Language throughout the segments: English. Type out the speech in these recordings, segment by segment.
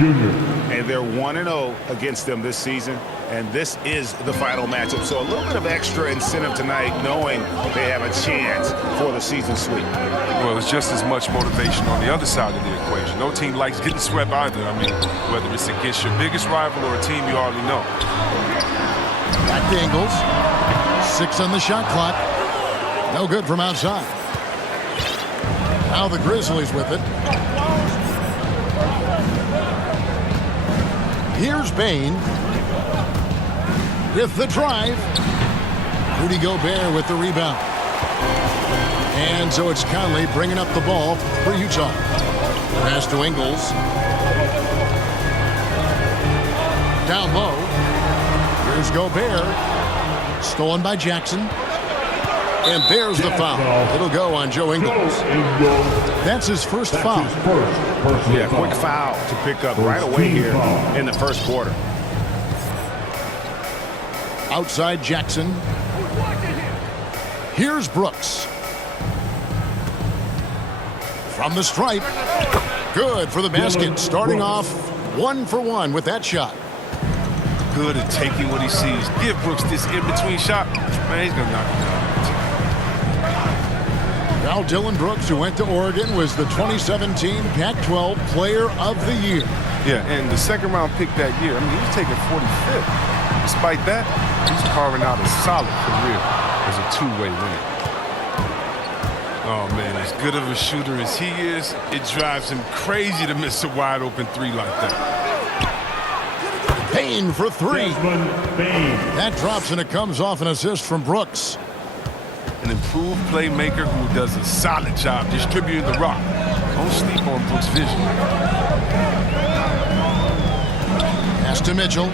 And they're 1-0 against them this season, and this is the final matchup. So a little bit of extra incentive tonight, knowing they have a chance for the season sweep. Well, it's just as much motivation on the other side of the equation. No team likes getting swept either. I mean, whether it's against your biggest rival or a team you already know. Back to Ingles. 6 on the shot clock. No good from outside. Now the Grizzlies with it. Here's Bain with the drive. Rudy Gobert with the rebound. And so it's Conley bringing up the ball for Utah. Pass to Ingles. Down low. Here's Gobert. Stolen by Jackson. And there's the foul. It'll go on Joe Ingles. That's his first foul. Yeah, quick foul to pick up right away here in the first quarter. Outside Jackson. Here's Brooks. From the stripe. Good for the basket. Starting off 1 for 1 with that shot. Good at taking what he sees. Give Brooks this in-between shot. Man, he's going to knock it down. Now Dylan Brooks, who went to Oregon, was the 2017 Pac-12 Player of the Year. Yeah, and the second-round pick that year, I mean, he was taken 45th. Despite that, he's carving out a solid career as a two-way winner. Oh, man, as good of a shooter as he is, it drives him crazy to miss a wide-open three like that. Bain for 3. That drops, and it comes off an assist from Brooks. An improved playmaker who does a solid job distributing the rock. Don't sleep on Brooks' vision. Pass to Mitchell.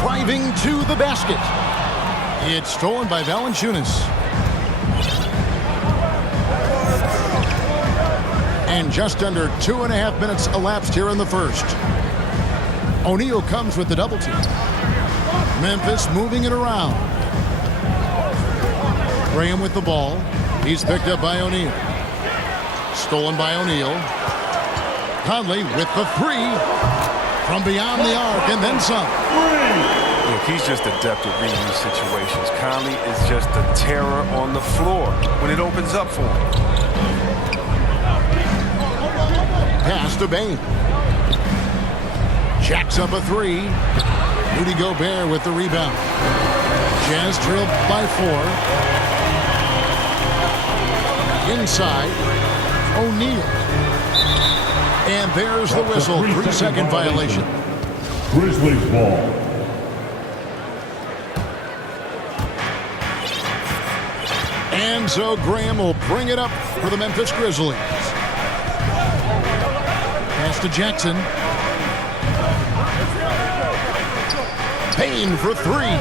Driving to the basket. It's stolen by Valanciunas. And just under 2.5 minutes elapsed here in the first. O'Neal comes with the double team. Memphis moving it around. Graham with the ball. He's picked up by O'Neal. Stolen by O'Neal. Conley with the 3 from beyond the arc and then some. Look, he's just adept at reading these situations. Conley is just a terror on the floor when it opens up for him. Pass to Bain. Jacks up a 3. Rudy Gobert with the rebound. Jazz trailed by 4. Inside, O'Neal. And there's the whistle. 3-second violation. Grizzlies ball. And so Graham will bring it up for the Memphis Grizzlies. Pass to Jackson. Bain for 3.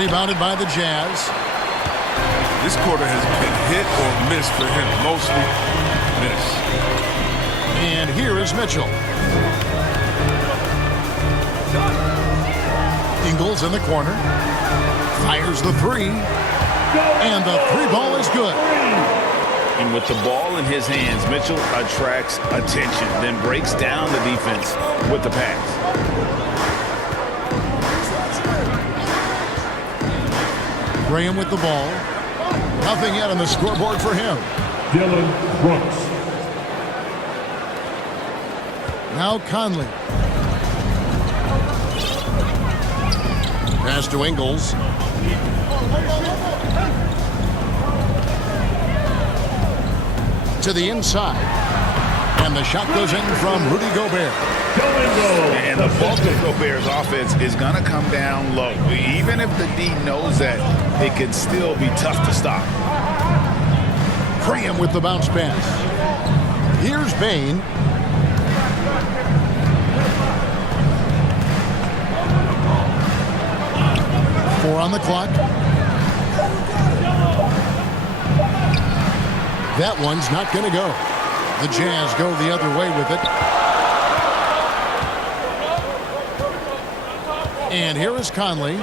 Rebounded by the Jazz. This quarter has been hit or miss for him. Mostly miss. And here is Mitchell. Ingles in the corner. Fires the 3. And the 3 ball is good. And with the ball in his hands, Mitchell attracts attention, then breaks down the defense with the pass. Graham with the ball. Nothing yet on the scoreboard for him. Dylan Brooks. Now Conley. Pass to Ingles. To the inside. And the shot goes in from Rudy Gobert. And the bulk of Gobert's offense is going to come down low. Even if the D knows that, it can still be tough to stop. Graham with the bounce pass. Here's Bain. Four on the clock. That one's not going to go. The Jazz go the other way with it. And here is Conley.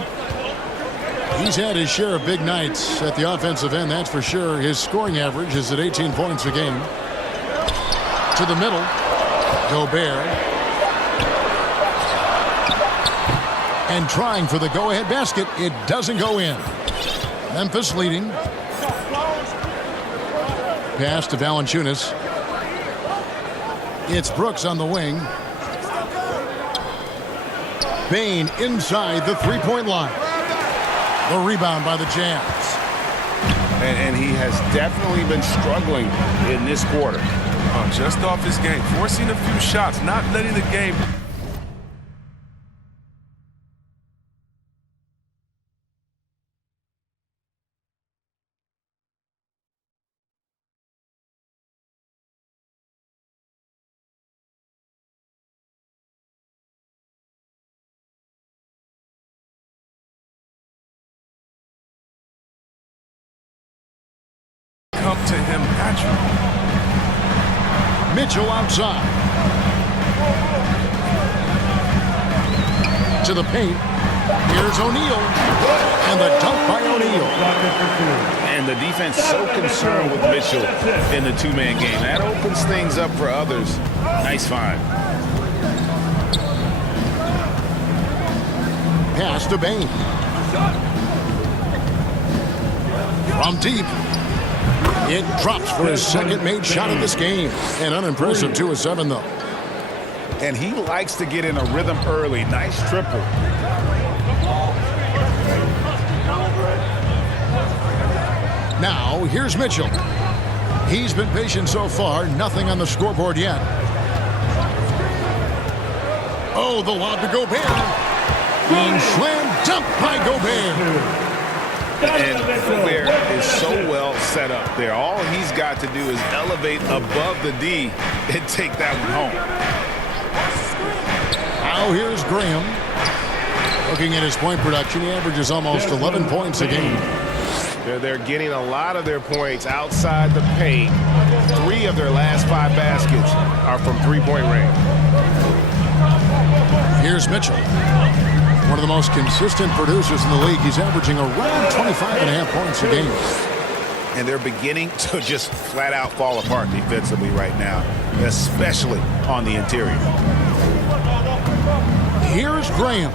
He's had his share of big nights at the offensive end, that's for sure. His scoring average is at 18 points a game. To the middle. Gobert. And trying for the go-ahead basket. It doesn't go in. Memphis leading. Pass to Valanciunas. It's Brooks on the wing. Bane inside the three-point line. The rebound by the Jazz. And he has definitely been struggling in this quarter. Just off his game, forcing a few shots, not letting the game. Come to him naturally. Mitchell outside. To the paint. Here's O'Neal. And the dunk by O'Neal. And the defense so concerned with Mitchell in the two-man game. That opens things up for others. Nice find. Pass to Bane. From deep. It drops for his second made shot of this game. An unimpressive 2 of 7, though. And he likes to get in a rhythm early. Nice triple. Now, here's Mitchell. He's been patient so far. Nothing on the scoreboard yet. Oh, the lob to Gobert. And slam dunk by Gobert. And Gobert is so well set up there. All he's got to do is elevate above the D and take that one home. Now here's Graham. Looking at his point production, he averages almost 11 points a game. They're getting a lot of their points outside the paint. 3 of their last 5 baskets are from three-point range. Here's Mitchell. One of the most consistent producers in the league. He's averaging around 25.5 points a game. And they're beginning to just flat out fall apart defensively right now, especially on the interior. Here's Graham.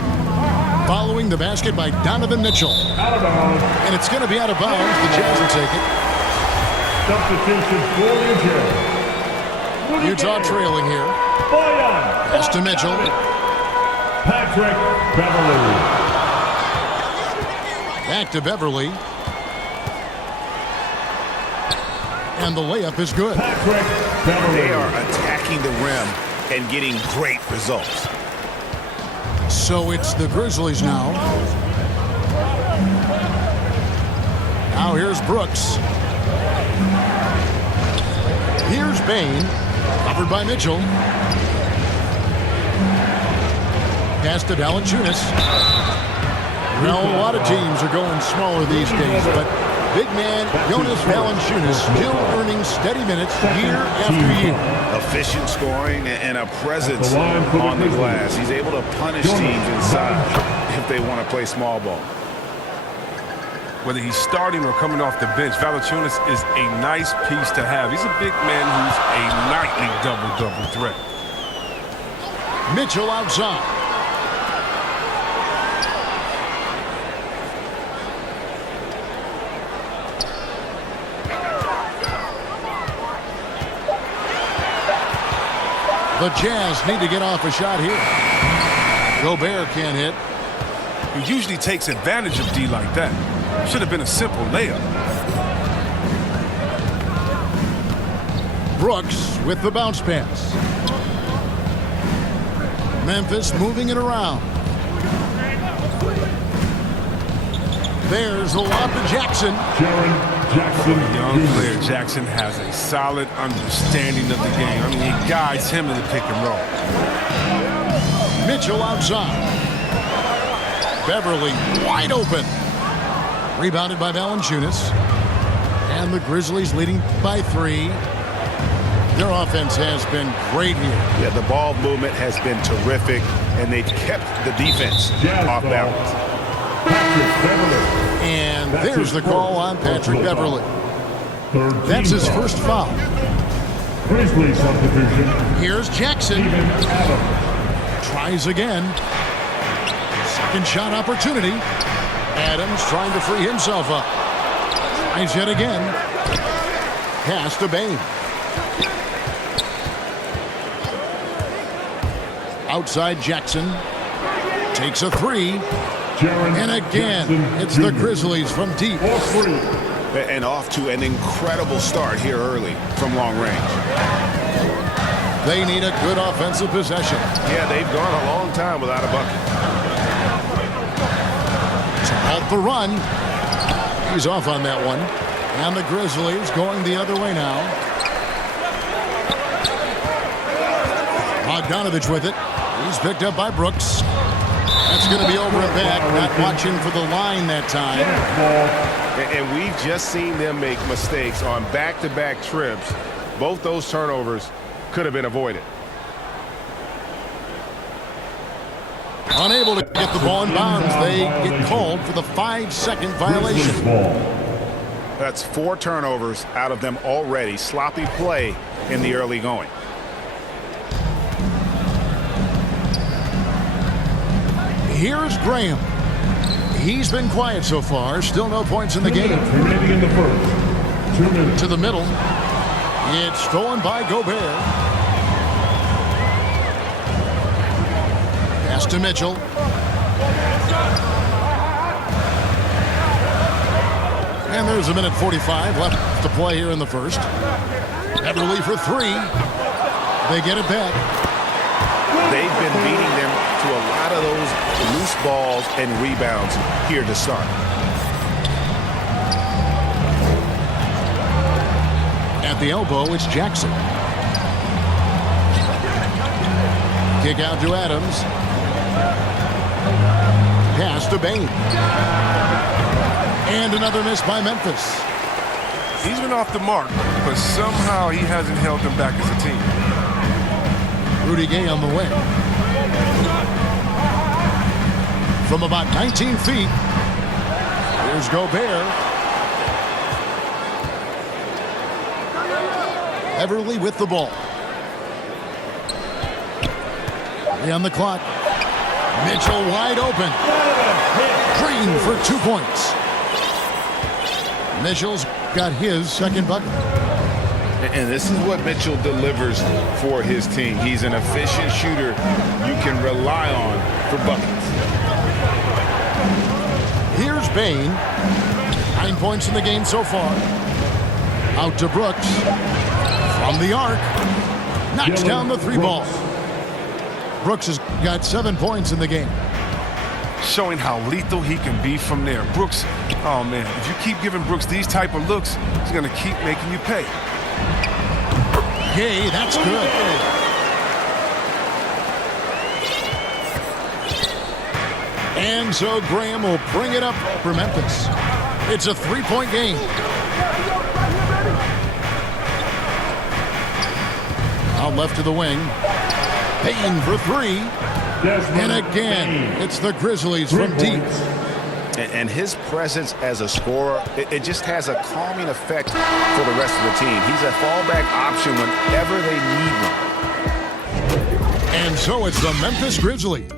Following the basket by Donovan Mitchell. And it's going to be out of bounds. The Jazz will take it. Utah trailing here. Pass to Mitchell. Patrick Beverly. Back to Beverly. And the layup is good. Patrick Beverly. They are attacking the rim and getting great results. So it's the Grizzlies now. Now here's Brooks. Here's Bane. Covered by Mitchell. Pass to Valanciunas. Well, a lot of teams are going smaller these days, but big man Jonas Valanciunas still earning steady minutes year after year. Efficient scoring and a presence on the glass. He's able to punish teams inside if they want to play small ball. Whether he's starting or coming off the bench, Valanciunas is a nice piece to have. He's a big man who's a nightly double-double threat. Mitchell outside. The Jazz need to get off a shot here. Gobert can't hit. He usually takes advantage of D like that. Should have been a simple layup. Brooks with the bounce pass. Memphis moving it around. There's the lob to Jackson. Young player Jackson has a solid understanding of the game. I mean, he guides him in the pick and roll. Mitchell outside. Beverly wide open. Rebounded by Valanciunas. And the Grizzlies leading by 3. Their offense has been great here. Yeah, the ball movement has been terrific, and they've kept the defense off balance. And there's the call on Patrick Beverly. That's his first foul. Grizzlies subdivision. Here's Jackson. Steven Adams. Tries again. Second shot opportunity. Adams trying to free himself up. Tries yet again. Pass to Bain. Outside Jackson. Takes a three. Jaren And again, Jackson it's the Jr. Grizzlies from deep. For free. And off to an incredible start here early from long range. They need a good offensive possession. Yeah, they've gone a long time without a bucket. To halt the run. He's off on that one. And the Grizzlies going the other way now. Bogdanovich with it. He's picked up by Brooks. That's going to be over and back. Not watching for the line that time. And we've just seen them make mistakes on back-to-back trips. Both those turnovers could have been avoided. Unable to get the ball in bounds. They get called for the 5-second violation. Grizzlies ball. That's 4 turnovers out of them already. Sloppy play in the early going. Here's Graham. He's been quiet so far. Still no points in the game. Remaining in the first. 2 minutes. To the middle. It's stolen by Gobert. Pass to Mitchell. And there's a minute 45 left to play here in the first. Beverly for 3. They get it back. They've been beating them to a lot of those loose balls and rebounds here to start. At the elbow, it's Jackson. Kick out to Adams. Pass to Bain. And another miss by Memphis. He's been off the mark, but somehow he hasn't held them back as a team. Rudy Gay on the way. From about 19 feet, here's Gobert. Everly with the ball. On the clock. Mitchell wide open. Green for 2 points. Mitchell's got his second bucket. And this is what Mitchell delivers for his team. He's an efficient shooter you can rely on for buckets. Here's Bain. 9 points in the game so far. Out to Brooks. From the arc. Knocks down the 3 ball. Brooks has got 7 points in the game. Showing how lethal he can be from there. Brooks, oh man, if you keep giving Brooks these type of looks, he's going to keep making you pay. Gay, that's good. And so Graham will bring it up for Memphis. It's a 3-point game. Out left to the wing. Payton for 3. And again, it's the Grizzlies from deep. And his presence as a scorer, it just has a calming effect for the rest of the team. He's a fallback option whenever they need one. And so it's the Memphis Grizzlies.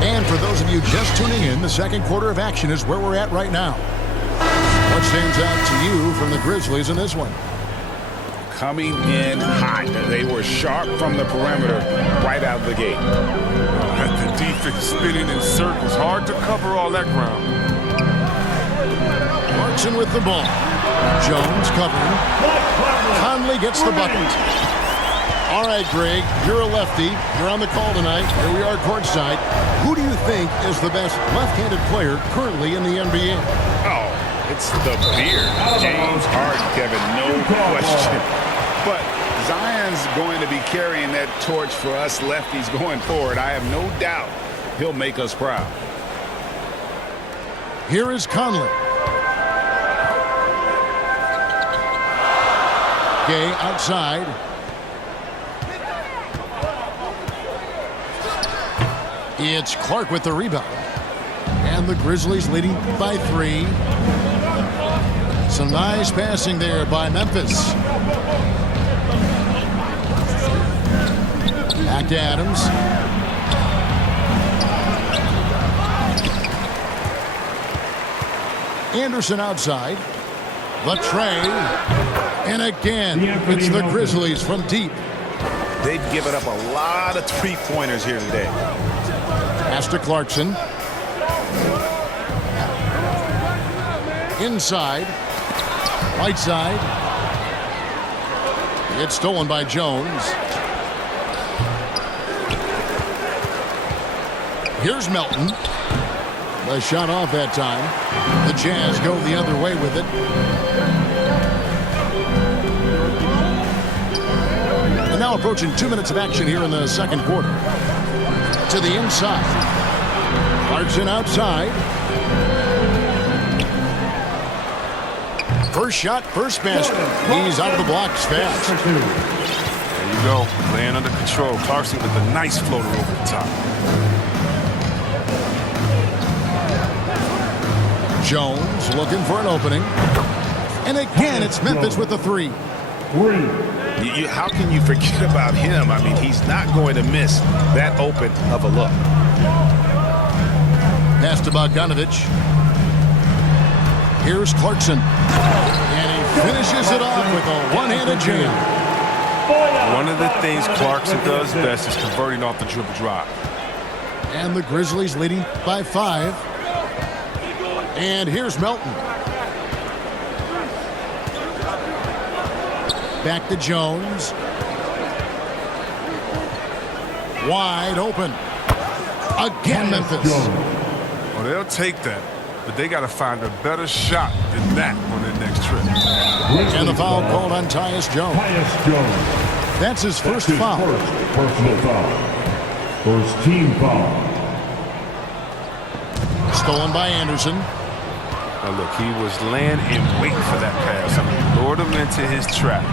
And for those of you just tuning in, the second quarter of action is where we're at right now. What stands out to you from the Grizzlies in this one? Coming in hot. They were sharp from the perimeter right out of the gate. At the defense spinning in circles. Hard to cover all that ground. Clarkson with the ball. Jones covering. Conley gets the bucket. All right, Greg, you're a lefty. You're on the call tonight. Here we are courtside. Who do you think is the best left-handed player currently in the NBA? Oh, it's the beard. James Harden, Kevin, no question. But Zion's going to be carrying that torch for us lefties going forward. I have no doubt he'll make us proud. Here is Conley. Gay outside. It's Clark with the rebound. And the Grizzlies leading by 3. Some nice passing there by Memphis. Back to Adams. Anderson outside. The tray. And again, it's the Grizzlies from deep. They've given up a lot of three-pointers here today. Pass to Clarkson. Inside. Right side. It's stolen by Jones. Here's Melton. The shot off that time. The Jazz go the other way with it. And now approaching 2 minutes of action here in the second quarter. To the inside. Clarkson outside. First shot, first basket. He's out of the blocks fast. There you go. Playing under control. Clarkson with a nice floater over the top. Jones looking for an opening. And again, it's Memphis with the 3. How can you forget about him? I mean, he's not going to miss that open of a look. Pass to Bogdanovich. Here's Clarkson. And he finishes it off with a one-handed jam. One of the things Clarkson does best is converting off the dribble drive. And the Grizzlies leading by 5. And here's Melton. Back to Jones. Wide open. Again, Memphis. Well, they'll take that, but they got to find a better shot than that on their next trip. And the foul called on Tyus Jones. That's his first foul. First personal foul. First team foul. Stolen by Anderson. Now look, he was laying in wait for that pass. I mean, lured him into his trap.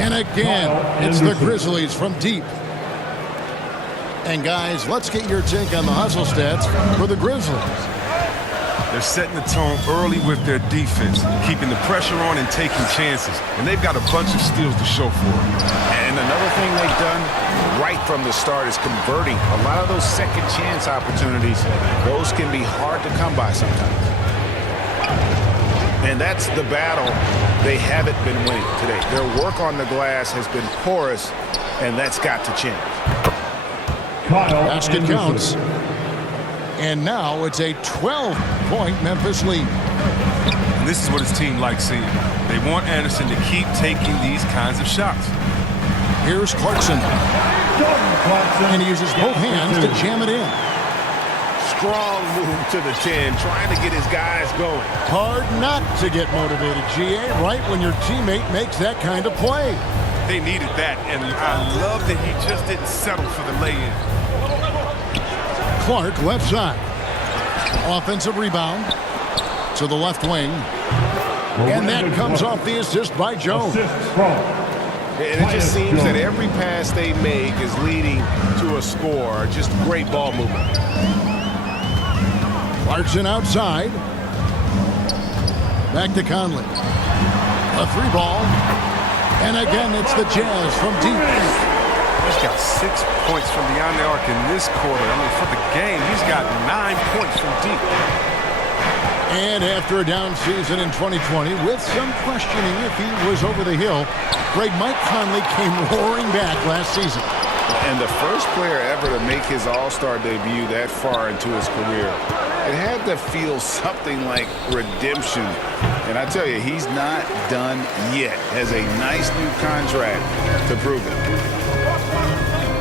And again, it's the Grizzlies from deep. And guys, let's get your take on the hustle stats for the Grizzlies. They're setting the tone early with their defense, keeping the pressure on and taking chances. And they've got a bunch of steals to show for it. And another thing they've done right from the start is converting a lot of those second chance opportunities. Those can be hard to come by sometimes. And that's the battle they haven't been winning today. Their work on the glass has been porous, and that's got to change. Basket counts. And now it's a 12-point Memphis lead. And this is what his team likes seeing. They want Anderson to keep taking these kinds of shots. Here's Clarkson. And he uses both hands to jam it in. Strong move to the 10, trying to get his guys going. Hard not to get motivated, GA, right when your teammate makes that kind of play. They needed that, and I love that he just didn't settle for the lay-in. Clark, left side. Offensive rebound to the left wing. And that comes off the assist by Jones. And it just seems that every pass they make is leading to a score. Just great ball movement. Clarkson outside. Back to Conley. A 3-ball. And again, it's the Jazz from deep. He's got 6 points from beyond the arc in this quarter. I mean, for the game, he's got 9 points from deep. And after a down season in 2020, with some questioning if he was over the hill, Mike Conley came roaring back last season. And the first player ever to make his All-Star debut that far into his career. It had to feel something like redemption. And I tell you, he's not done yet. Has a nice new contract to prove it.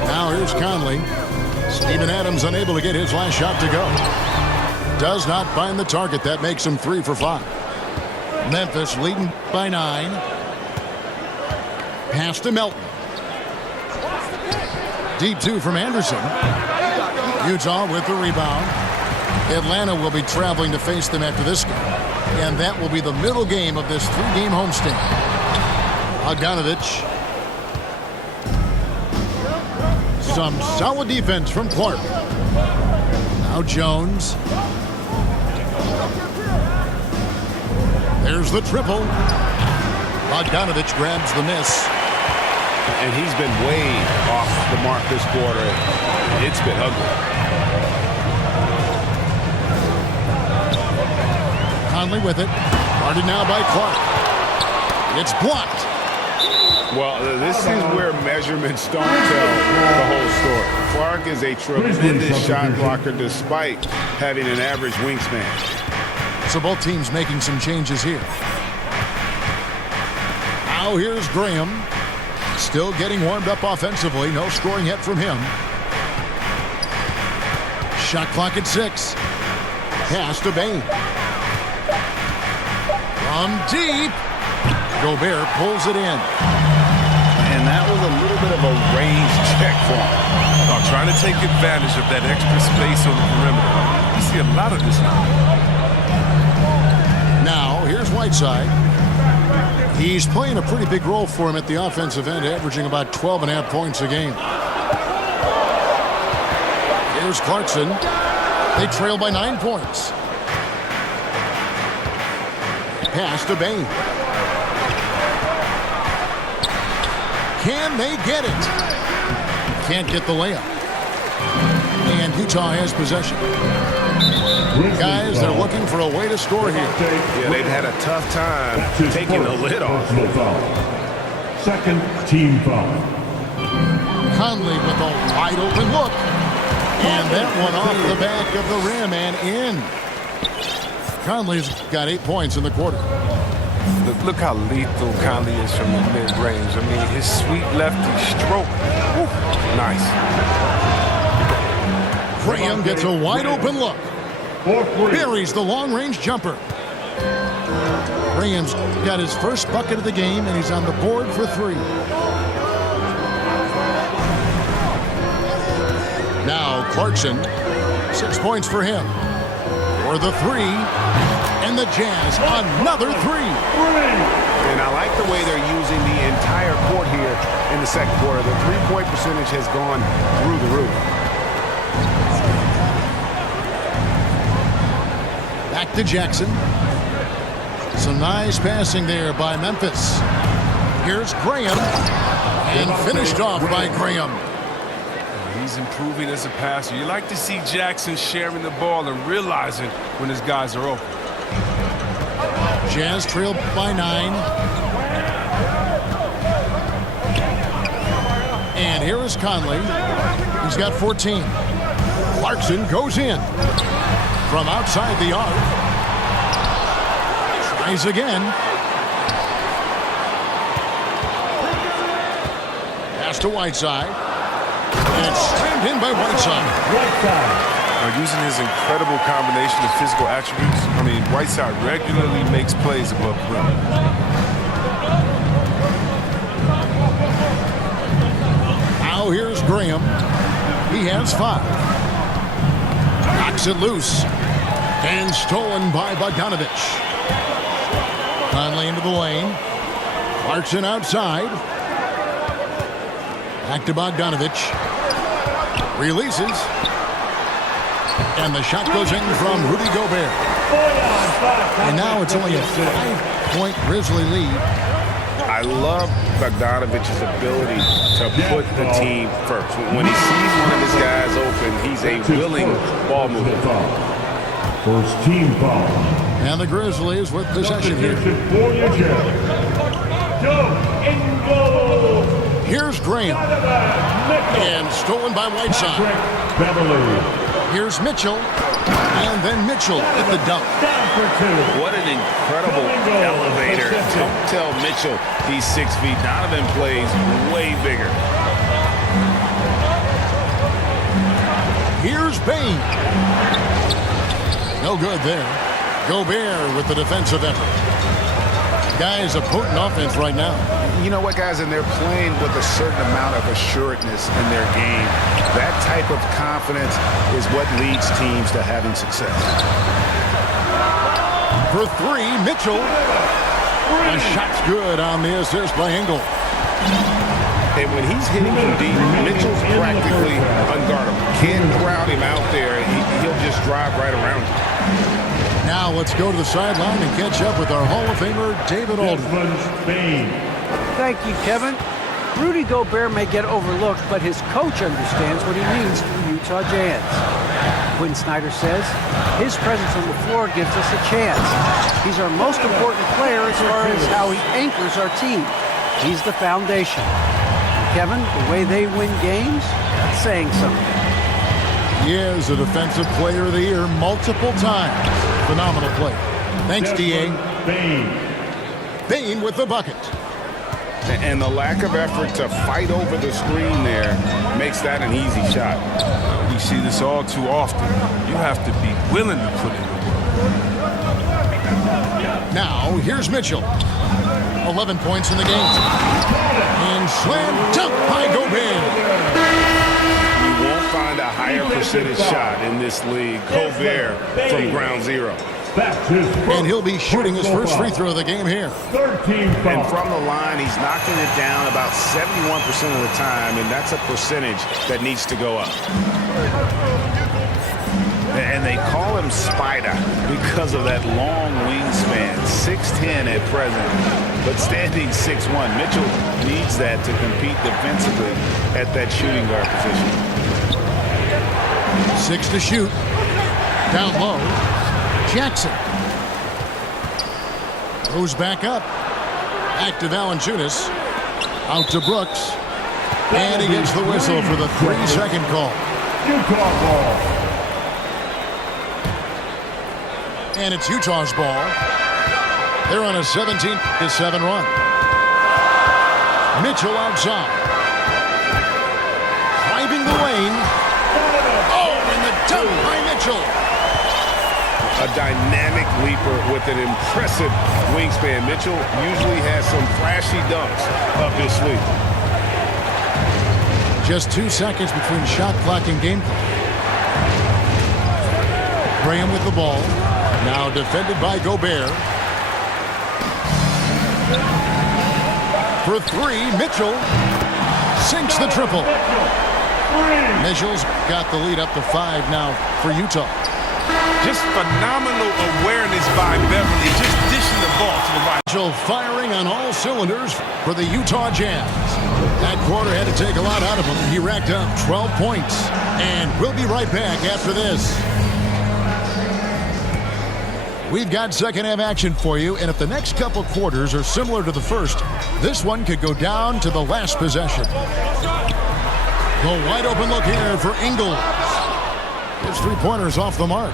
Now here's Conley. Steven Adams unable to get his last shot to go. Does not find the target. That makes him 3 for 5. Memphis leading by 9. Pass to Melton. Deep 2 from Anderson. Utah with the rebound. Atlanta will be traveling to face them after this game. And that will be the middle game of this 3-game homestand. Bogdanovich. Some solid defense from Clark. Now Jones. There's the triple. Bogdanovich grabs the miss. And he's been way off the mark this quarter. It's been ugly. Conley with it. Guarded now by Clark. It's blocked. Well, this is where measurements don't tell the whole story. Clark is a tremendous shot blocker despite having an average wingspan. So both teams making some changes here. Now here's Graham. Still getting warmed up offensively. No scoring yet from him. Shot clock at 6. Pass to Bain. From deep. Gobert pulls it in. And that was a little bit of a range check for him. Trying to take advantage of that extra space on the perimeter. You see a lot of this now. Now, here's Whiteside. He's playing a pretty big role for him at the offensive end, averaging about 12.5 points a game. Here's Clarkson. They trail by 9 points. Pass to Bain. Can they get it? Can't get the layup. And Utah has possession. Guys, they're looking for a way to score here. Yeah, they've had a tough time taking the lid off. Second team foul. Conley with a wide open look. And that one off the back of the rim and in. Conley's got 8 points in the quarter. Look how lethal Conley is from the mid-range. I mean, his sweet lefty stroke. Woo, nice. Graham gets a wide open look. Buries the long-range jumper. Graham's got his first bucket of the game, and he's on the board for 3. Now Clarkson, 6 points for him. For the 3, and the Jazz, another 3. And I like the way they're using the entire court here in the second quarter. The three-point percentage has gone through the roof. Back to Jackson. Some nice passing there by Memphis. Here's Graham. And finished off by Graham. He's improving as a passer. You like to see Jackson sharing the ball and realizing when his guys are open. Jazz trail by 9. And here is Conley. He's got 14. Clarkson goes in. From outside the arc. Tries again. Pass to Whiteside. And it's slammed in by Whiteside. Using his incredible combination of physical attributes, I mean, Whiteside regularly makes plays above the rim. Now here's Graham. He has 5. Knocks it loose. And stolen by Bogdanovich. Conley into the lane. Clarkson outside. Back to Bogdanovich. Releases. And the shot goes in from Rudy Gobert. And now it's only a 5-point Grizzly lead. I love Bogdanovich's ability to put the team first. When he sees one of his guys open, he's a willing ball mover. First team foul. And the Grizzlies with possession here. Here's Graham. And stolen by Whiteside. Here's Mitchell. And then Mitchell at the dunk. What an incredible elevator. Don't tell Mitchell he's 6 feet. Donovan plays way bigger. Here's Bain. No good there. Gobert with the defensive effort. Guys, a potent offense right now. You know what, guys? And they're playing with a certain amount of assuredness in their game. That type of confidence is what leads teams to having success. For 3, Mitchell. The shot's good on the assist by Engel. And when he's hitting from deep, Mitchell's practically unguardable. Can't crowd him out there. He'll just drive right around you. Now let's go to the sideline and catch up with our Hall of Famer, David Aldridge. Thank you, Kevin. Rudy Gobert may get overlooked, but his coach understands what he means to the Utah Jazz. Quinn Snyder says his presence on the floor gives us a chance. He's our most important player as far as how he anchors our team. He's the foundation. Kevin, the way they win games, that's saying something. He is a Defensive Player of the Year multiple times. Phenomenal play. Thanks, D.A. Bane with the bucket. And the lack of effort to fight over the screen there makes that an easy shot. We see this all too often. You have to be willing to put in the work. Now, here's Mitchell. 11 points in the game. And slam dunk by Gobert. You won't find a higher percentage shot in this league. Gobert from ground zero. And he'll be shooting his first free throw of the game here. And from the line, he's knocking it down about 71% of the time, and that's a percentage that needs to go up. And they call him Spider because of that long wingspan, 6'10" at present, but standing 6'1". Mitchell needs that to compete defensively at that shooting guard position. 6 to shoot. Down low. Jackson. Goes back up. Back to Valanciunas. Out to Brooks. And he gets the whistle for the 3-second call. Utah ball. And it's Utah's ball. They're on a 17-7 run. Mitchell outside. Driving the lane. Oh, and the dunk by Mitchell. A dynamic leaper with an impressive wingspan. Mitchell usually has some flashy dunks up his sleeve. Just 2 seconds between shot clock and game clock. Graham with the ball. Now defended by Gobert. For 3, Mitchell sinks the triple. Mitchell's got the lead up to 5 now for Utah. Just phenomenal awareness by Beverly, just dishing the ball to the right. Mitchell firing on all cylinders for the Utah Jazz. That quarter had to take a lot out of him. He racked up 12 points. And we'll be right back after this. We've got second half action for you, and if the next couple quarters are similar to the first, this one could go down to the last possession. The wide open look here for Ingles. His 3-pointers off the mark.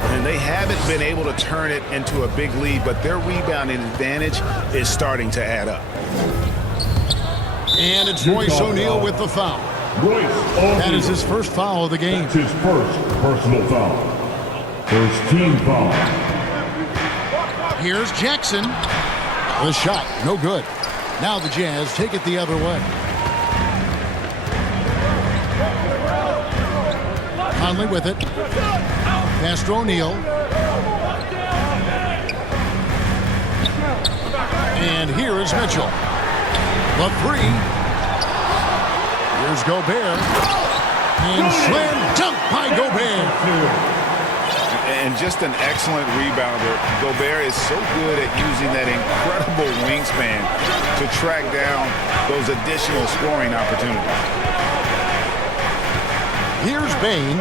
And they haven't been able to turn it into a big lead, but their rebounding advantage is starting to add up. And it's Royce O'Neal with the foul. That is his first foul of the game. That's his first personal foul. First team foul. Here's Jackson. The shot, no good. Now the Jazz take it the other way. Conley with it. Pass to O'Neal. And here is Mitchell. The 3. Here's Gobert. And slam dunk by Gobert. And just an excellent rebounder. Gobert is so good at using that incredible wingspan to track down those additional scoring opportunities. Here's Bane.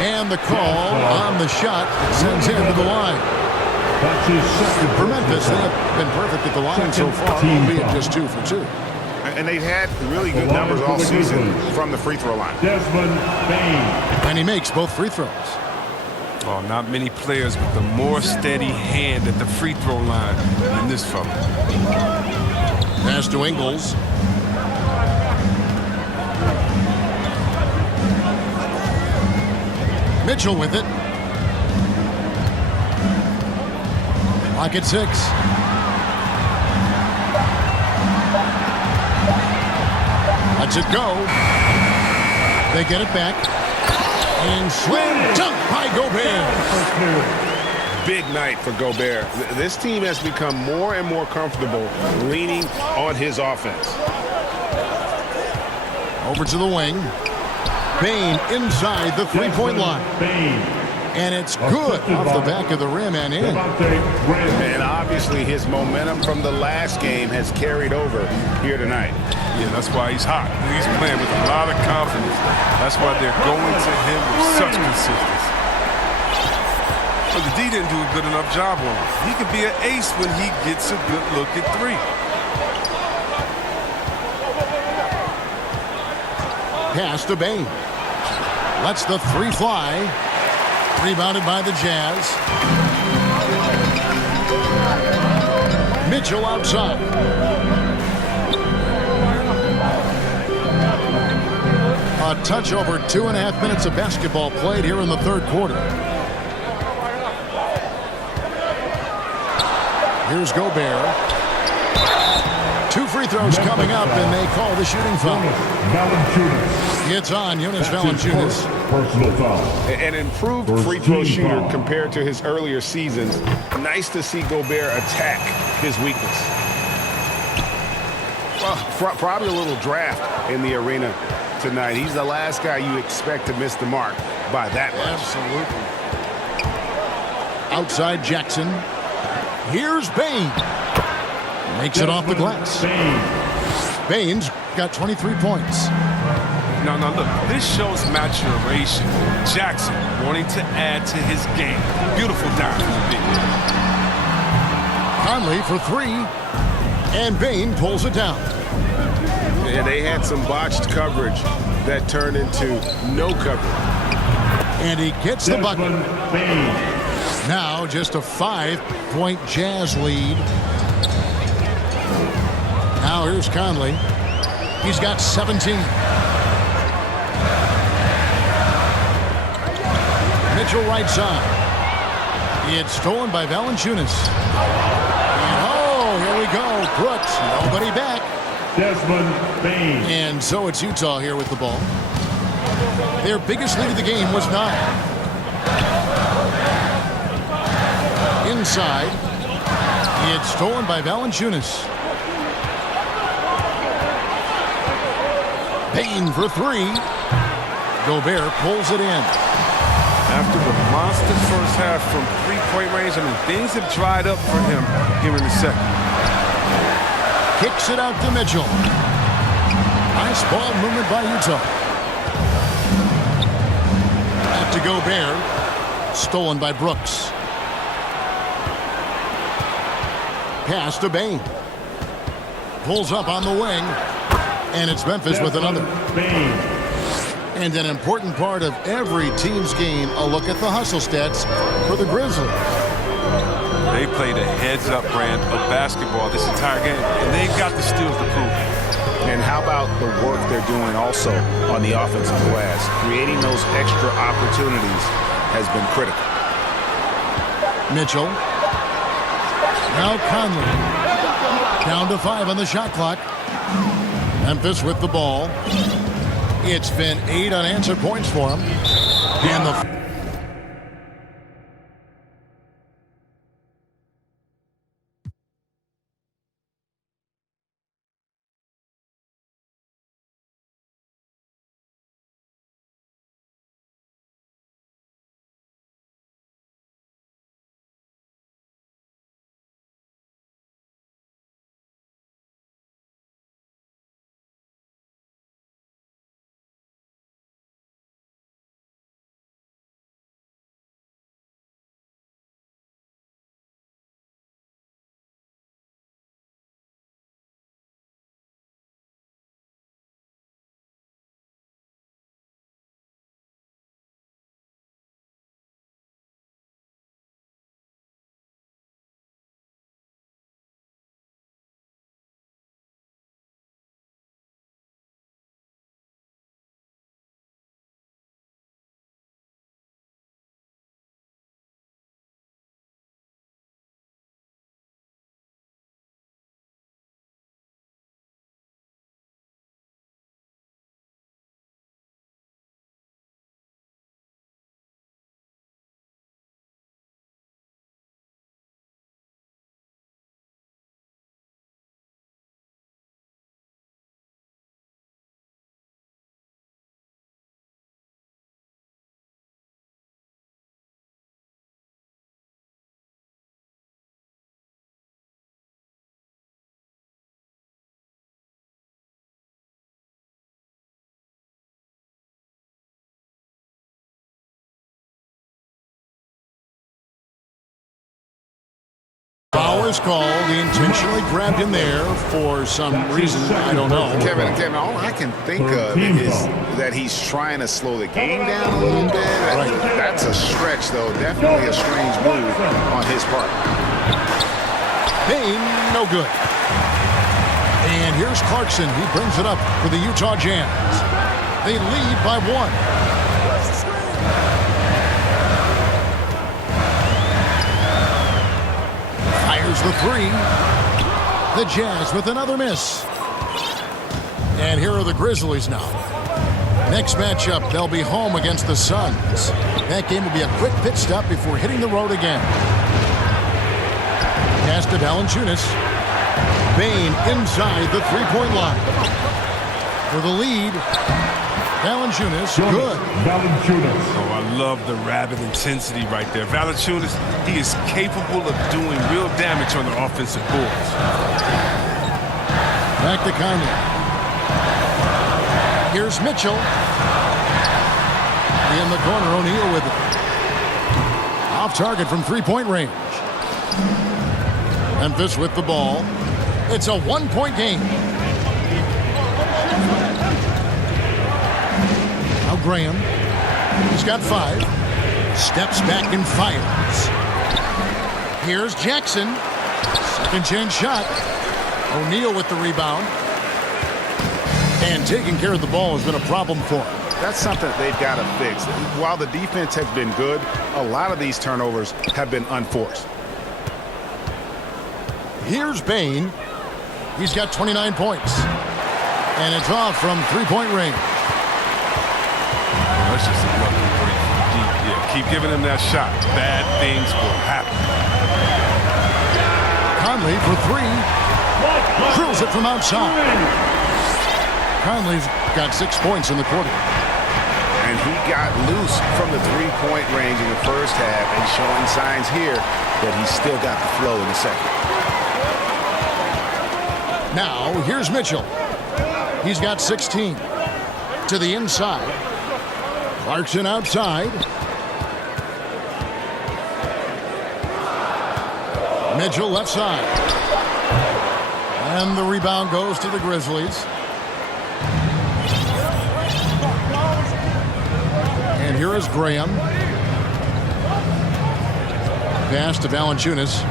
And the call on the shot sends him to the line. That's his second For Memphis, they have been perfect at the line so far, albeit just 2 for 2. And they've had really good numbers all season from the free throw line. Desmond Bane. And he makes both free throws. Oh, not many players with a more steady hand at the free throw line than this fella. Pass to Ingles. Mitchell with it. Clock at 6. Lets it go. They get it back. And slam dunk by Gobert. Big night for Gobert. This team has become more and more comfortable leaning on his offense. Over to the wing. Bain inside the three-point line. And it's good off the back of the rim and in. And obviously his momentum from the last game has carried over here tonight. Yeah, that's why he's hot. He's playing with a lot of confidence. That's why they're going to him with such consistency. But the D didn't do a good enough job on him. He can be an ace when he gets a good look at three. Pass to Bain. Lets the three fly. Rebounded by the Jazz. Mitchell outside. A touch over 2.5 minutes of basketball played here in the third quarter. Here's Gobert. 2 free throws coming up, and they call the shooting foul. It's on Jonas Valanciunas. Personal foul. An improved free throw shooter compared to his earlier seasons. Nice to see Gobert attack his weakness. Well, probably a little draft in the arena tonight. He's the last guy you expect to miss the mark by that much. Absolutely. Outside Jackson. Here's Bain. Makes it off the glass. Bain's got 23 points. Now, look, this shows maturation. Jackson wanting to add to his game. Beautiful dime from the big man. Conley for 3. And Bain pulls it down. And they had some botched coverage that turned into no coverage. And he gets the bucket. Now just a 5-point Jazz lead. Now here's Conley. He's got 17. Mitchell right side. It's stolen by Valanciunas. And oh, here we go. Brooks, nobody back. Desmond Bain. And so it's Utah here with the ball. Their biggest lead of the game was 9. Inside. It's stolen by Valanciunas. Bain for 3. Gobert pulls it in. After the monster first half from three-point range, things have dried up for him here in the second. Kicks it out to Mitchell. Nice ball movement by Utah. Back to Gobert. Stolen by Brooks. Pass to Bain. Pulls up on the wing. And it's Memphis with another. And an important part of every team's game, a look at the hustle stats for the Grizzlies. They played a heads-up brand of basketball this entire game, and they've got the steals to prove it. And how about the work they're doing also on the offensive glass? Creating those extra opportunities has been critical. Mitchell. Now Conley. Down to 5 on the shot clock. Memphis with the ball. It's been 8 unanswered points for him. And the is called. He intentionally grabbed him there for some reason. I don't know. Kevin, all I can think of is that he's trying to slow the game down a little bit. That's a stretch, though. Definitely a strange move on his part. Bain, no good. And here's Clarkson. He brings it up for the Utah Jazz. They lead by 1. Fires the 3. The Jazz with another miss. And here are the Grizzlies now. Next matchup, they'll be home against the Suns. That game will be a quick pit stop before hitting the road again. Pass to Valanciunas. Bain inside the three-point line. For the lead, Valanciunas, good. Valanciunas. Oh, I love the rabid intensity right there. Valanciunas, he is capable of doing real damage on the offensive boards. Back to Conley. Here's Mitchell. In the corner, O'Neal with it. Off target from three-point range. Memphis with the ball. It's a one-point game. Now Graham. He's got 5. Steps back and fires. Here's Jackson. Second chance shot. O'Neal with the rebound. And taking care of the ball has been a problem for him. That's something that they've got to fix. While the defense has been good, a lot of these turnovers have been unforced. Here's Bain. He's got 29 points. And it's off from three-point range. Oh, that's just a lucky break from deep. Yeah, keep giving him that shot. Bad things will happen. Conley for 3. Drills it from outside. Conley's got 6 points in the quarter. And he got loose from the three-point range in the first half and showing signs here that he's still got the flow in the second. Now, here's Mitchell. He's got 16. To the inside. Clarkson outside. Mitchell left side. And the rebound goes to the Grizzlies. And here is Graham. Pass to Valanciunas.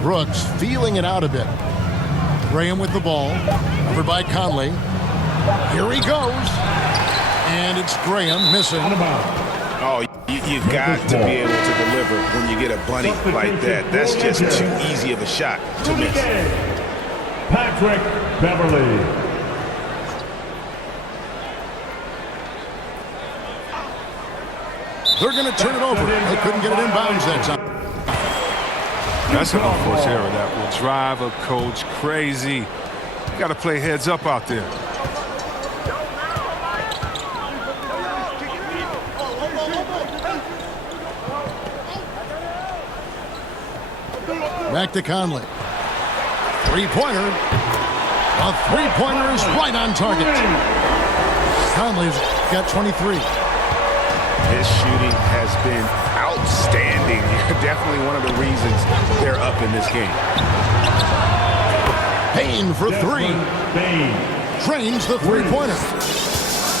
Brooks feeling it out a bit. Graham with the ball. Covered by Conley. Here he goes. And it's Graham missing. Oh, you've got to be able to deliver when you get a bunny like that. That's just too easy of a shot to miss. Patrick Beverly. They're going to turn it over. They couldn't get it in bounds that time. That's an unforced error that will drive a coach crazy. You got to play heads up out there. Back to Conley. Three-pointer. A three-pointer is right on target. Conley's got 23. His shooting has been outstanding. Definitely one of the reasons they're up in this game. Bain for 3. Bain. Trains the three-pointer.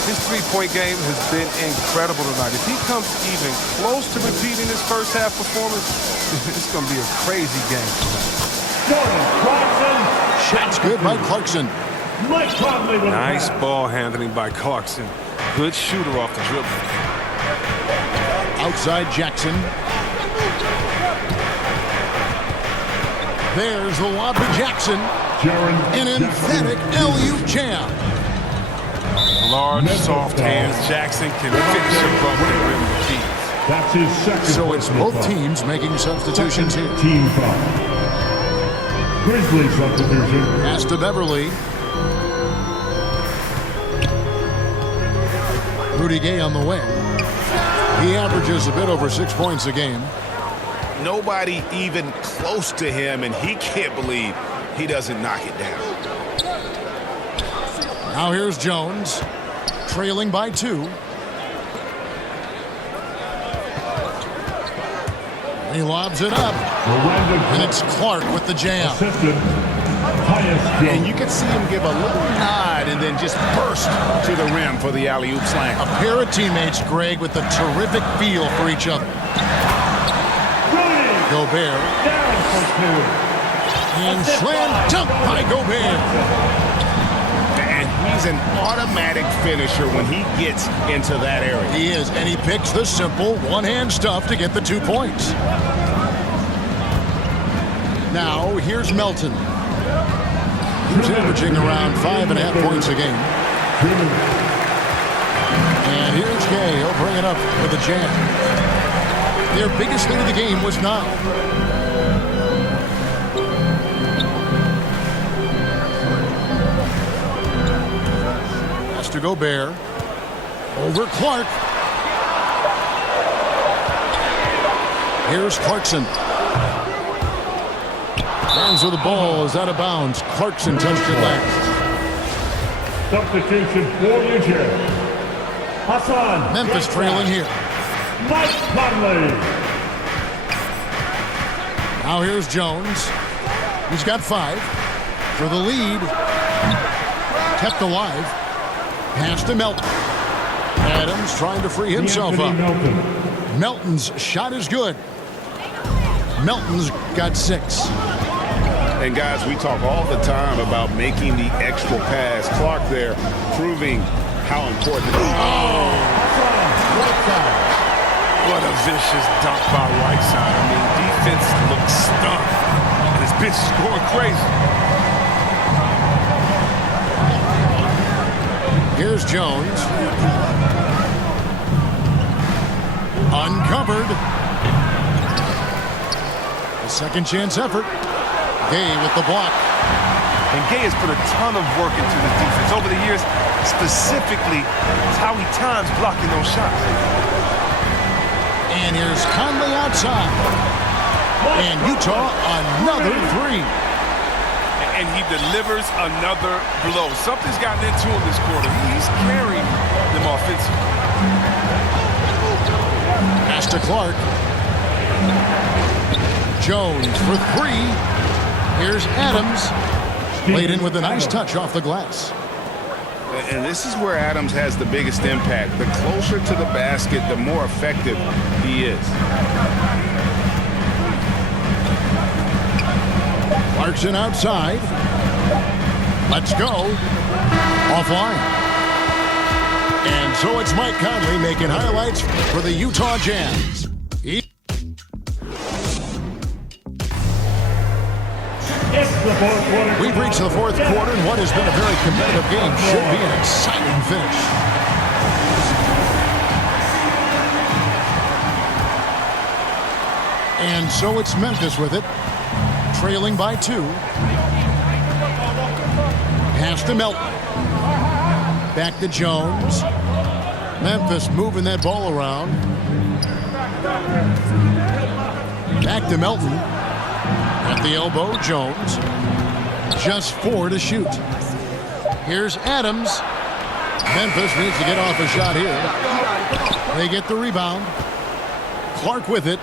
His three-point game has been incredible tonight. If he comes even close to repeating his first half performance, it's going to be a crazy game tonight. Shot's good by Clarkson. Nice ball handling by Clarkson. Good shooter off the dribble. Outside Jackson. There's the lob to Jackson. An emphatic LU jam. Large, soft hands. Jackson can finish a bump and rim the keys. That's his second. So it's both teams making substitutions here. Team foul. Grizzlies substitution. Pass to Beverly. Rudy Gay on the wing. He averages a bit over 6 points a game. Nobody even close to him, and he can't believe he doesn't knock it down. Now here's Jones, trailing by 2. He lobs it up. And it's Clark with the jam. And you can see him give a little nod and then just burst to the rim for the alley-oop slam. A pair of teammates, Greg, with a terrific feel for each other. Gobert. And slam dunk by Gobert. And he's an automatic finisher when he gets into that area. He is, and he picks the simple one-hand stuff to get the 2 points. Now, here's Melton. He's averaging around 5.5 points a game. And here's Gay. He'll bring it up with a jam. Their biggest lead of the game was 9. That's to Gobert. Over Clark. Here's Clarkson. Runs with the ball is out of bounds. Clarkson touched it last. Substitution for Eugene. Hassan. Memphis trailing here. Mike Conley. Now here's Jones. He's got 5 for the lead. Kept alive. Pass to Melton. Adams trying to free himself up. Melton's shot is good. Melton's got 6. And guys, we talk all the time about making the extra pass. Clark there proving how important it is. Oh! What a vicious dunk by Whiteside. I mean, defense looks stunned. And this bitch is going crazy. Here's Jones. Uncovered. A second chance effort. Gay with the block. And Gay has put a ton of work into his defense over the years, specifically how he times blocking those shots. And here's Conley outside. And Utah, another 3. And he delivers another blow. Something's gotten into him this quarter. He's carrying them offensively. Pass to Clark. Jones for 3. Here's Adams. Laid in with a nice touch off the glass. And this is where Adams has the biggest impact. The closer to the basket, the more effective he is. Clarkson outside. Let's go. Offline. And so it's Mike Conley making highlights for the Utah Jazz. We've reached the 4th quarter, and what has been a very competitive game should be an exciting finish. And so it's Memphis with it, trailing by 2. Pass to Melton. Back to Jones. Memphis moving that ball around. Back to Melton. At the elbow, Jones. Just 4 to shoot. Here's Adams. Memphis needs to get off a shot here. They get the rebound. Clark with it.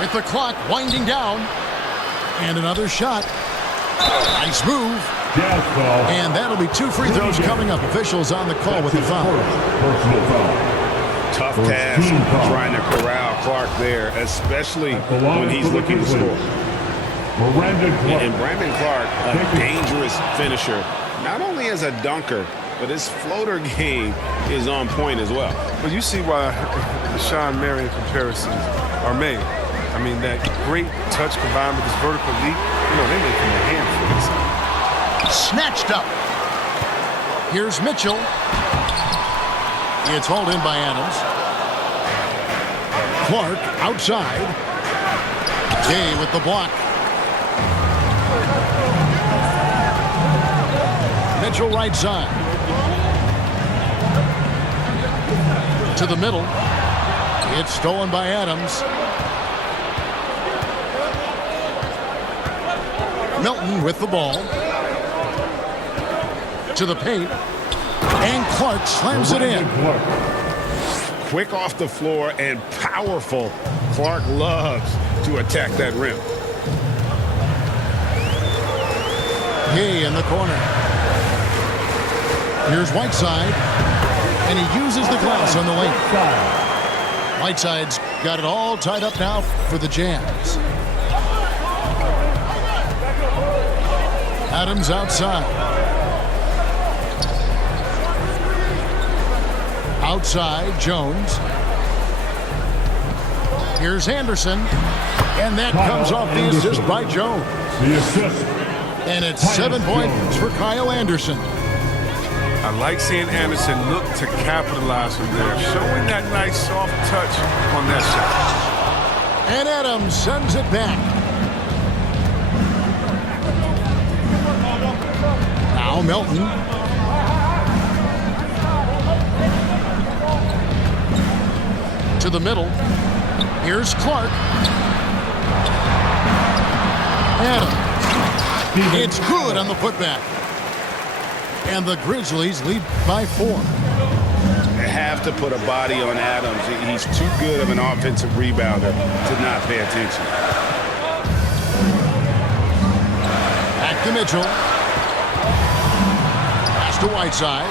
With the clock winding down. And another shot. Nice move. And that'll be 2 free throws coming up. Officials on the call with the foul. Personal foul. Tough task trying to corral Clark there, especially when he's looking to score. And Brandon Clark, a dangerous finisher, not only as a dunker, but his floater game is on point as well. But you see why the Sean Marion comparisons are made. I mean, that great touch combined with his vertical leap, you know, they make him a handful. Snatched up. Here's Mitchell. It's hauled in by Adams. Clark outside. Gay with the block. Mitchell right side. To the middle. It's stolen by Adams. Melton with the ball. To the paint. And Clark slams it in. Quick off the floor and powerful Clark loves to attack that rim. Gay in the corner. Here's Whiteside, and he uses the glass on the lane. Whiteside's got it all tied up now for the Jazz. Adams outside. Outside, Jones. Here's Anderson, and that comes off the assist by Jones. The assist. And it's 7 points for Kyle Anderson. I like seeing Anderson look to capitalize from there, showing that nice soft touch on that shot. And Adams sends it back. Now Melton. To the middle. Here's Clark. Adams. It's good on the putback. And the Grizzlies lead by 4. They have to put a body on Adams. He's too good of an offensive rebounder to not pay attention. Back to Mitchell. Pass to Whiteside.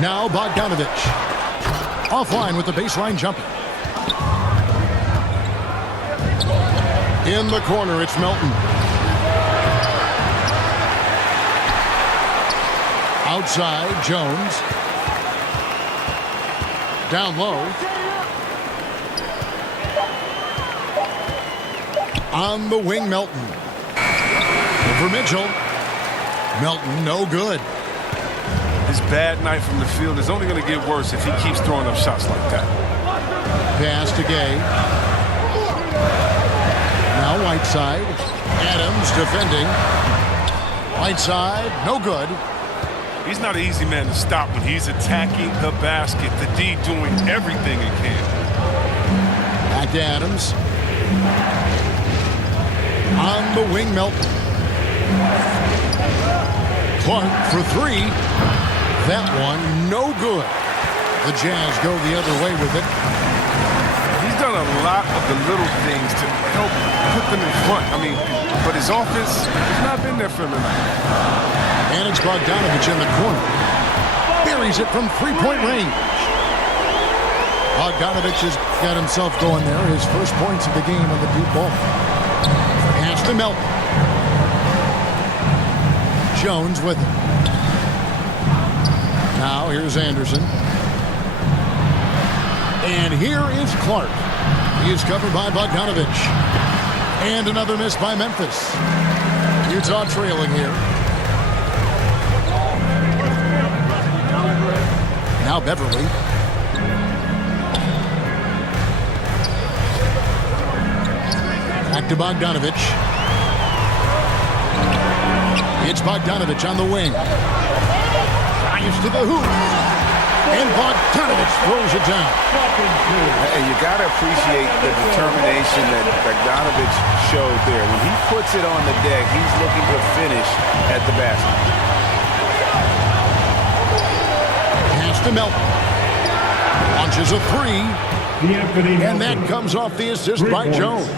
Now Bogdanovich. Offline with the baseline jumper. In the corner, it's Melton. Outside, Jones. Down low. On the wing, Melton. Over Mitchell. Melton, no good. His bad night from the field is only going to get worse if he keeps throwing up shots like that. Pass to Gay. Now Whiteside. Adams defending. Whiteside, no good. He's not an easy man to stop when he's attacking the basket. The D doing everything he can. Back to Adams. On the wing, Melton. Clark for 3. That one, no good. The Jazz go the other way with it. He's done a lot of the little things to help put them in front. But his offense has not been there for him tonight. And it's Bogdanovich in the corner. Buries it from 3-point range. Bogdanovich has got himself going there. His first points of the game on the deep ball. Pass to Melton. Jones with it. Now here's Anderson. And here is Clark. He is covered by Bogdanovich. And another miss by Memphis. Utah trailing here. Now Beverly. Back to Bogdanovich. It's Bogdanovich on the wing. Drives to the hoop. And Bogdanovich throws it down. Hey, you got to appreciate the determination that Bogdanovich showed there. When he puts it on the deck, he's looking to finish at the basket. To Melton. Launches a 3. And that comes off the assist by Jones.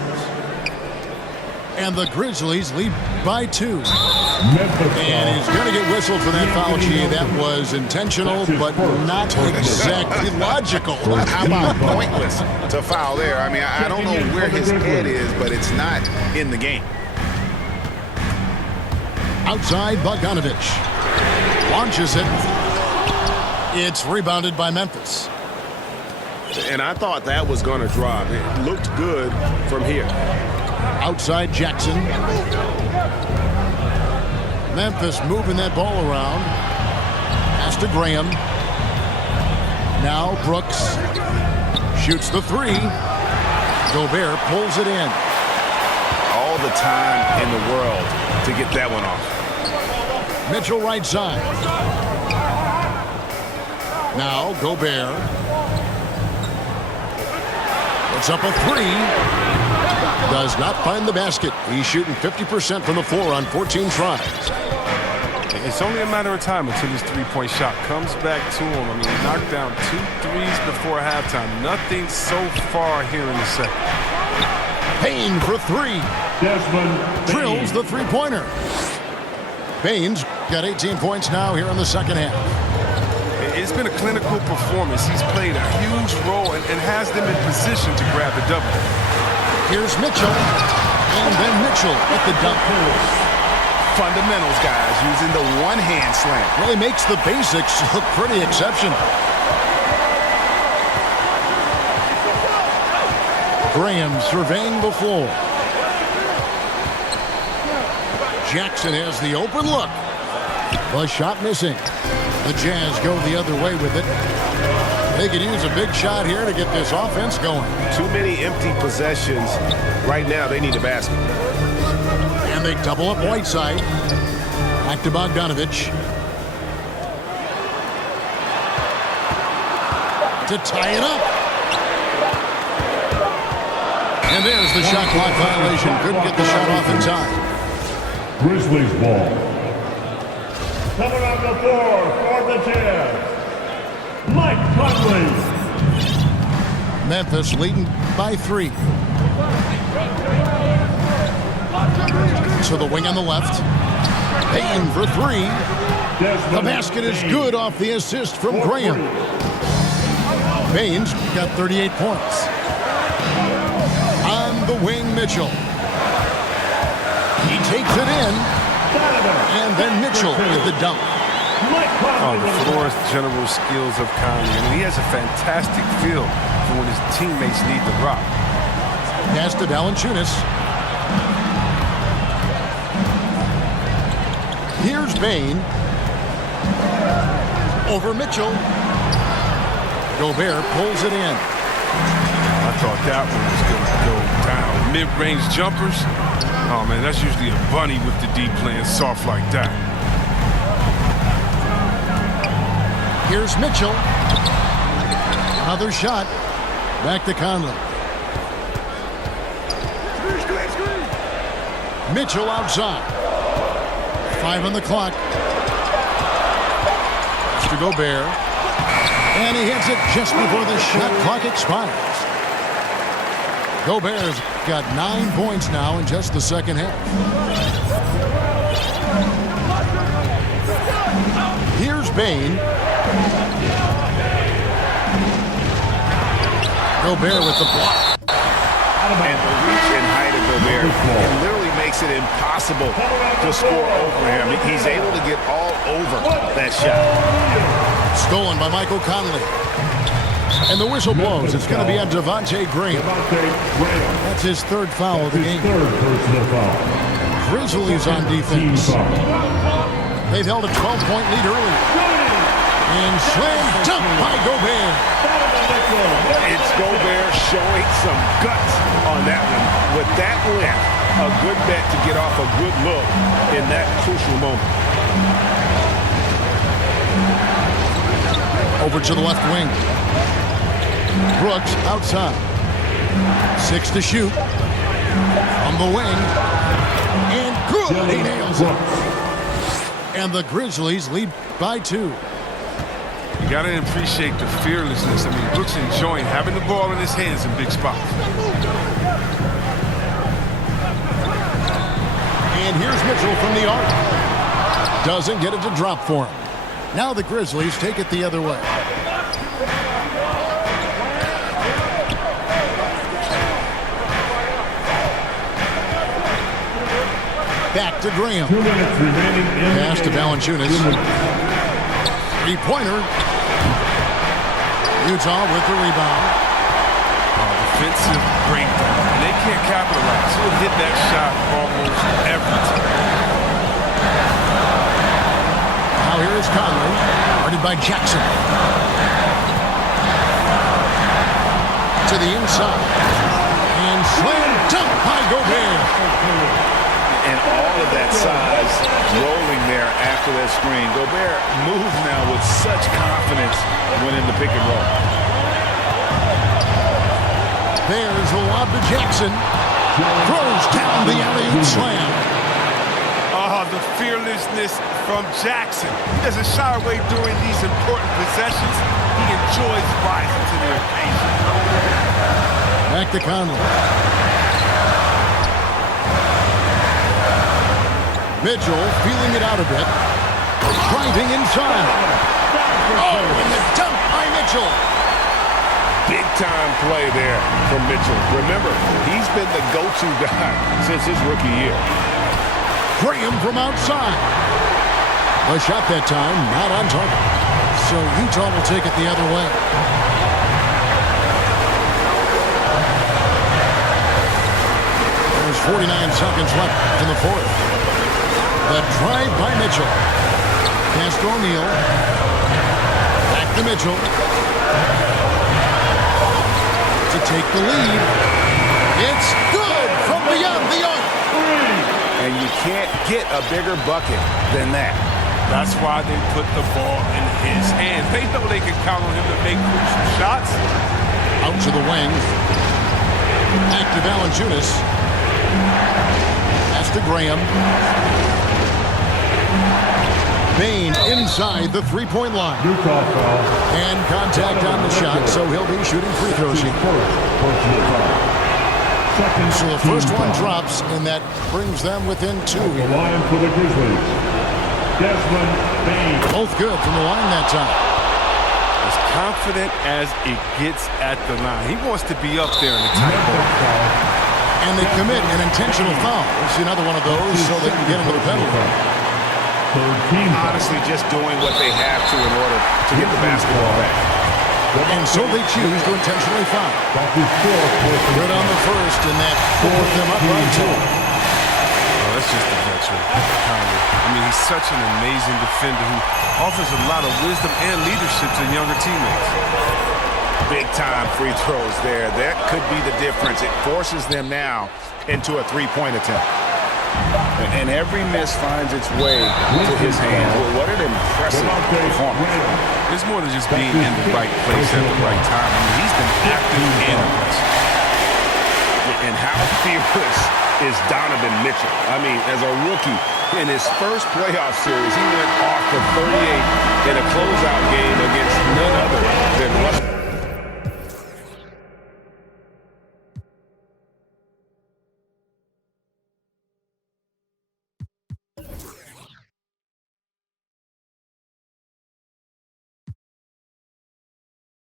And the Grizzlies lead by 2. And he's going to get whistled for that foul, G. That was intentional, but not exactly logical. How about pointless to foul there? I don't know where his head is, but it's not in the game. Outside, Bogdanovich. Launches it. It's rebounded by Memphis. And I thought that was going to drop. It looked good from here. Outside Jackson. Memphis moving that ball around. Pass to Graham. Now Brooks shoots the 3. Gobert pulls it in. All the time in the world to get that one off. Mitchell right side. Now Gobert. Puts up a 3. Does not find the basket. He's shooting 50% from the floor on 14 tries. It's only a matter of time until his three-point shot comes back to him. I mean, he knocked down 2 threes before halftime. Nothing so far here in the second. Payne for 3. Drills the three-pointer. Payne's got 18 points now here in the second half. It's been a clinical performance. He's played a huge role and has them in position to grab the double. Here's Mitchell. And then Mitchell at the dunk. Fundamentals, guys, using the one-hand slam. Really makes the basics look pretty exceptional. Graham surveying the floor. Jackson has the open look. The shot missing. The Jazz go the other way with it. They could use a big shot here to get this offense going. Too many empty possessions. Right now, they need a basket. And they double up Whiteside. Back to Bogdanovich. To tie it up. And there's the shot clock violation. Couldn't get the shot off in time. Grizzlies ball. Coming on the floor for the Jazz, Mike Conley. Memphis leading by 3. To the wing on the left. Payne for 3. The basket is good off the assist from Graham. Payne's got 38 points. On the wing, Mitchell. He takes it in. And then Mitchell with the dunk. Oh, the floor's general skills of Conley. I mean, he has a fantastic feel for when his teammates need the rock. Pass to Valanciunas. Here's Payne. Over Mitchell. Gobert pulls it in. I thought that one was going to go down. Mid-range jumpers. Oh, man, that's usually a bunny with the D playing soft like that. Here's Mitchell. Another shot. Back to Conley. Mitchell outside. 5 on the clock. To Gobert. And he hits it just before the shot clock expires. Gobert's got 9 points now in just the second half. Here's Payne. Gobert with the block. And the reach and height of Gobert, it literally makes it impossible to score over him. He's able to get all over that shot. Stolen by Michael Conley. And the whistle blows. It's going to be on Devontae Graham. That's his 3rd foul of the game. Grizzlies on defense. They've held a 12-point lead early. And slam dunk by Gobert. It's Gobert showing some guts on that one. With that length, a good bet to get off a good look in that crucial moment. Over to the left wing. Brooks outside. 6 to shoot. From the wing. And good. He nails it. And the Grizzlies lead by 2. You got to appreciate the fearlessness. I mean, Brooks enjoying having the ball in his hands in big spots. And here's Mitchell from the arc. Doesn't get it to drop for him. Now the Grizzlies take it the other way. Back to Graham. 2 minutes remaining in the Pass to Valanciunas. Three-pointer. Utah with the rebound. Defensive breakdown. And they can't capitalize. He'll hit that shot almost every time. Now here is Conley. Guarded by Jackson. To the inside. And slam dunk by Gobert. And all of that size rolling there after that screen. Gobert moves now with such confidence when in the pick and roll. There's the lob to Jackson. Throws down the alley-oop slam. Oh, the the fearlessness from Jackson. He doesn't shy away during these important possessions. He enjoys rising to the occasion. Back to Conley. Mitchell feeling it out a bit. Driving inside. Oh, and the dunk by Mitchell. Big-time play there from Mitchell. Remember, he's been the go-to guy since his rookie year. Graham from outside. A shot that time, not on target. So Utah will take it the other way. There's 49 seconds left in the fourth. The drive by Mitchell. Pass to O'Neal. Back to Mitchell. To take the lead. It's good from beyond the arc. And you can't get a bigger bucket than that. That's why they put the ball in his hands. They know they can count on him to make crucial shots. Out to the wing. Back to Valanciunas. Pass to Graham. Bain inside the three-point line. Utah foul. And contact on the shot, so he'll be shooting free throws here. So the first one drops, and that brings them within two The here. line for the Grizzlies. Desmond Bain. Both good from the line that time. As confident as it gets at the line. He wants to be up there in the tight ball. And they commit an intentional foul. We'll see another one of those so they can get into the penalty. Third team foul. Honestly, just doing what they have to in order to get the basketball back. And so they choose to intentionally foul. That is fourth. Good on the first, and that puts them up by two. Oh, that's just a veteran. I mean, he's such an amazing defender who offers a lot of wisdom and leadership to younger teammates. Big-time free throws there. That could be the difference. It forces them now into a three-point attempt. And every miss finds its way to his hands. Well, what an impressive performance. It's more than just being in the right place at the right time. I mean, he's been active and aggressive. And how fearless is Donovan Mitchell? I mean, as a rookie, in his first playoff series, he went off for 38 in a closeout game against none